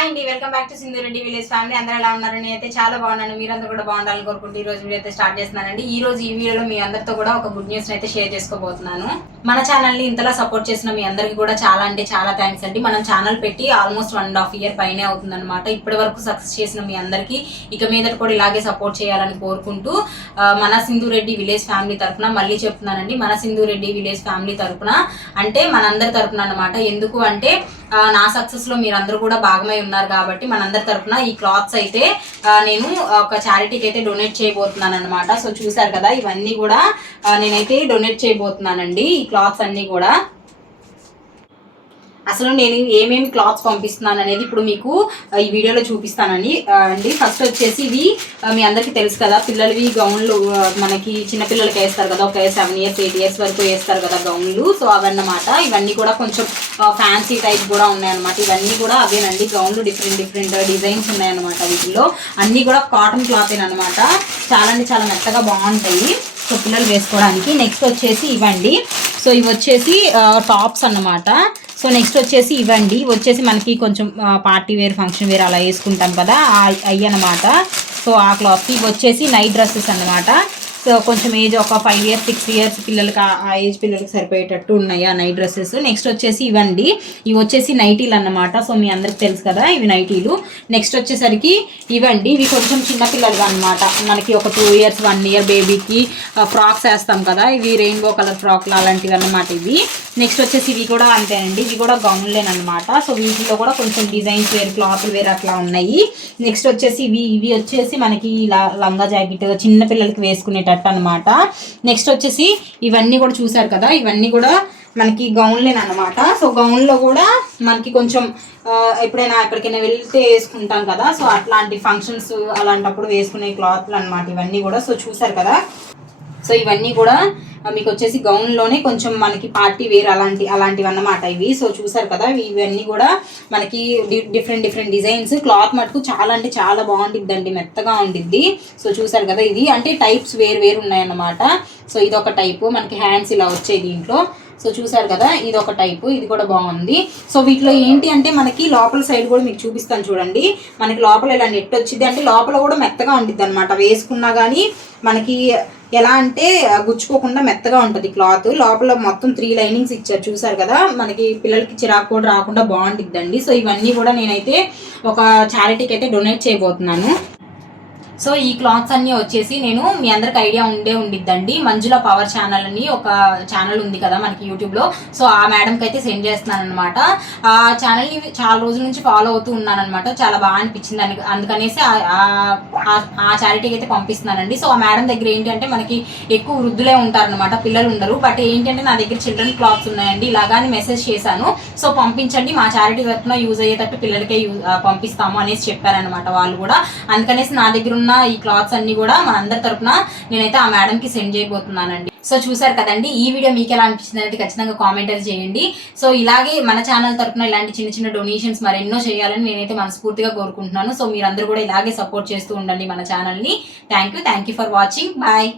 Hi అండి, welcome back to Sindhu Reddy village family. అందరూ ఎలా ఉన్నారని అయితే చాలా బాగున్నాను. మీరందరూ కూడా బాగుండాలని కోరుకుంటూ ఈ రోజు వీడియో అయితే స్టార్ట్ చేస్తున్నానండి. ఈ రోజు ఈ వీడియోలో మీ అందరితో కూడా ఒక గుడ్ న్యూస్ అయితే షేర్ చేసుకోబోతున్నాను. మన ఛానల్ ని ఇంతలా సపోర్ట్ చేసిన మీ అందరికి కూడా చాలా అంటే చాలా థ్యాంక్స్ అండి. మనం ఛానల్ పెట్టి ఆల్మోస్ట్ 1.5 year పైనే అవుతుంది అనమాట. ఇప్పటి వరకు సక్సెస్ చేసిన మీ అందరికి ఇక మీదట కూడా ఇలాగే సపోర్ట్ చేయాలని కోరుకుంటూ మన సింధు రెడ్డి విలేజ్ ఫ్యామిలీ తరఫున మళ్ళీ చెప్తున్నానండి. మన సింధు రెడ్డి విలేజ్ ఫ్యామిలీ తరఫున అంటే మనందరి తరఫున అనమాట. ఎందుకు అంటే నా సక్సెస్ లో మీరందరూ కూడా భాగమై ఉన్నారు కాబట్టి మనందరి తరఫున ఈ క్లాత్స్ అయితే నేను ఒక చారిటీకి అయితే డొనేట్ చేయబోతున్నాను అనమాట. సో చూసారు కదా, ఇవన్నీ కూడా నేనైతే డొనేట్ చేయబోతున్నానండి. ఈ క్లాత్స్ అన్ని కూడా అసలు నేను ఏమేమి క్లాత్స్ పంపిస్తున్నాను అనేది ఇప్పుడు మీకు ఈ వీడియోలో చూపిస్తానండి. ఫస్ట్ వచ్చేసి ఇవి మీ అందరికీ తెలుసు కదా, పిల్లలవి గౌన్లు మనకి చిన్నపిల్లలకి వేస్తారు కదా, ఒక 7 years 8 years వరకు వేస్తారు కదా గౌన్లు. సో అవన్నమాట. ఇవన్నీ కూడా కొంచెం ఫ్యాన్సీ టైప్ కూడా ఉన్నాయన్నమాట. ఇవన్నీ కూడా అవేనండి గౌన్లు. డిఫరెంట్ డిజైన్స్ ఉన్నాయన్నమాట. వీటిలో అన్నీ కూడా కాటన్ క్లాత్ అనమాట. చాలా అంటే చాలా మెత్తగా బాగుంటాయి సో పిల్లలు వేసుకోవడానికి. నెక్స్ట్ వచ్చేసి ఇవ్వండి. సో ఇవి వచ్చేసి టాప్స్ అన్నమాట. సో నెక్స్ట్ వచ్చేసి ఇవ్వండి. వచ్చేసి మనకి కొంచెం పార్టీ వేర్ ఫంక్షన్ వేర్ అలా వేసుకుంటాం కదా, అవి అన్నమాట. సో ఆ క్లాత్. ఇవి వచ్చేసి నైట్ డ్రెస్సెస్ అన్నమాట. సో కొంచెం ఏజ్ ఒక 5 years 6 years పిల్లలకి ఆ ఏజ్ పిల్లలకి సరిపోయేటట్టు ఉన్నాయి ఆ నైట్ డ్రెస్సెస్. నెక్స్ట్ వచ్చేసి ఇవ్వండి. ఇవి వచ్చేసి నైటీలు అన్నమాట. సో మీ అందరికి తెలుసు కదా ఇవి నైటీలు. నెక్స్ట్ వచ్చేసరికి ఇవ్వండి. ఇవి కొంచెం చిన్నపిల్లలుగా అనమాట. మనకి ఒక 2 years 1 year బేబీకి ఫ్రాక్స్ వేస్తాం కదా, ఇవి రెయిన్బో కలర్ ఫ్రాక్లు అలాంటివి అన్నమాట ఇవి. నెక్స్ట్ వచ్చేసి ఇవి కూడా అంతేనండి. ఇవి కూడా గౌన్లేనమాట. సో వీటిలో కూడా కొంచెం డిజైన్స్ వేరు క్లాత్లు వేరు అట్లా ఉన్నాయి. నెక్స్ట్ వచ్చేసి ఇవి వచ్చేసి మనకి లంగా జాకెట్ చిన్నపిల్లలకి వేసుకునేటట్టు అనమాట. నెక్స్ట్ వచ్చేసి ఇవన్నీ కూడా చూసారు కదా, ఇవన్నీ కూడా మనకి గౌన్లేనమాట. సో గౌన్లో కూడా మనకి కొంచెం ఎప్పుడైనా ఎక్కడికైనా వెళ్తే వేసుకుంటాం కదా, సో అట్లాంటి ఫంక్షన్స్ అలాంటప్పుడు వేసుకునే క్లాత్లు అనమాట ఇవన్నీ కూడా. సో చూసారు కదా, సో ఇవన్నీ కూడా మీకు వచ్చేసి గౌన్లోనే కొంచెం మనకి పార్టీ వేర్ అలాంటివి అన్నమాట ఇవి. సో చూసారు కదా, ఇవన్నీ కూడా మనకి డిఫరెంట్ డిజైన్స్. క్లాత్ మటుకు చాలా అంటే చాలా బాగుండిద్దండి, మెత్తగా ఉండిద్ది. సో చూసారు కదా, ఇది అంటే టైప్స్ వేరు ఉన్నాయన్నమాట. సో ఇది ఒక టైపు, మనకి హ్యాండ్స్ ఇలా వచ్చాయి దీంట్లో. సో చూసారు కదా, ఇది ఒక టైపు, ఇది కూడా బాగుంది. సో వీటిలో ఏంటి అంటే మనకి లోపల సైడ్ కూడా మీకు చూపిస్తాను చూడండి. మనకి లోపల ఇలా నెట్ వచ్చింది అంటే లోపల కూడా మెత్తగా ఉండిద్ది అనమాట. వేసుకున్నా కానీ మనకి ఎలా అంటే గుచ్చుకోకుండా మెత్తగా ఉంటుంది క్లాత్. లోపల మొత్తం 3 linings ఇచ్చారు చూసారు కదా, మనకి పిల్లలకి చిరాకు కూడా రాకుండా బాగుండిద్దండి. సో ఇవన్నీ కూడా నేనైతే ఒక చారిటీకి అయితే డొనేట్ చేయబోతున్నాను. సో ఈ క్లాత్స్ అన్నీ వచ్చేసి నేను మీ అందరికి ఐడియా ఉండిద్దండి. మంజుల పవర్ ఛానల్ అని ఒక ఛానల్ ఉంది కదా మనకి యూట్యూబ్లో. సో ఆ మేడంకి అయితే సెండ్ చేస్తున్నాను అనమాట. ఆ ఛానల్ని చాలా రోజుల నుంచి ఫాలో అవుతూ ఉన్నాను అనమాట. చాలా బాగా అనిపించింది అందుకనేసి ఆ చారిటీకి అయితే పంపిస్తున్నానండి. సో ఆ మేడం దగ్గర ఏంటి అంటే మనకి ఎక్కువ వృద్ధులే ఉంటారనమాట, పిల్లలు ఉండరు. బట్ ఏంటంటే నా దగ్గర చిల్డ్రన్ క్లాత్స్ ఉన్నాయండి, ఇలాగాని మెసేజ్ చేశాను. సో పంపించండి, మా చారిటీ తరఫున యూజ్ అయ్యేటట్టు పిల్లలకే పంపిస్తాము అనేసి చెప్పారనమాట వాళ్ళు కూడా. అందుకనేసి నా దగ్గర ఉన్న ఈ క్లాత్స్ అన్ని కూడా మన అందరి తరపున నేనైతే ఆ మేడం కి సెండ్ చేయబోతున్నానండి. సో చూసారు కదండి, ఈ వీడియో మీకు ఎలా అనిపించింది అనేది ఖచ్చితంగా కామెంట్ చేయండి. సో ఇలాగే మన ఛానల్ తరపున ఇలాంటి చిన్న డొనేషన్స్ మరెన్నో చేయాలని నేనైతే మనస్ఫూర్తిగా కోరుకుంటున్నాను. సో మీరందరూ కూడా ఇలాగే సపోర్ట్ చేస్తూ ఉండండి మన ఛానల్ని. Thank you for watching. Bye.